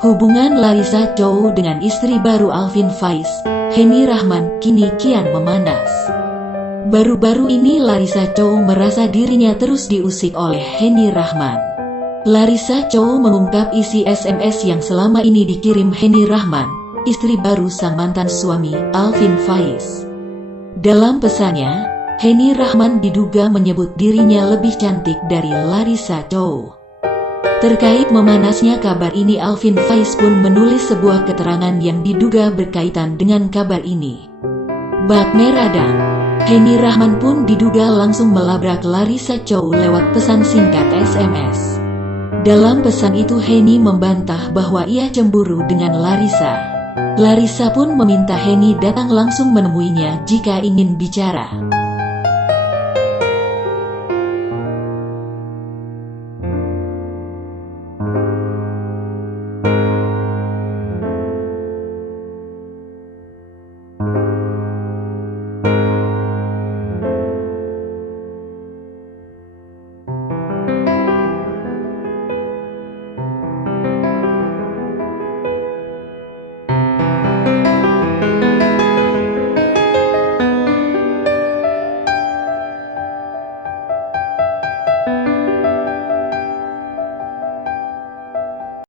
Hubungan Larissa Chow dengan istri baru Alvin Faiz, Henny Rahman, kini kian memanas. Baru-baru ini Larissa Chow merasa dirinya terus diusik oleh Henny Rahman. Larissa Chow mengungkap isi SMS yang selama ini dikirim Henny Rahman, istri baru sang mantan suami, Alvin Faiz. Dalam pesannya, Henny Rahman diduga menyebut dirinya lebih cantik dari Larissa Chow. Terkait memanasnya kabar ini, Alvin Faiz pun menulis sebuah keterangan yang diduga berkaitan dengan kabar ini. Bak meradang, Henny Rahman pun diduga langsung melabrak Larissa Chow lewat pesan singkat SMS. Dalam pesan itu Henny membantah bahwa ia cemburu dengan Larissa. Larissa pun meminta Henny datang langsung menemuinya jika ingin bicara.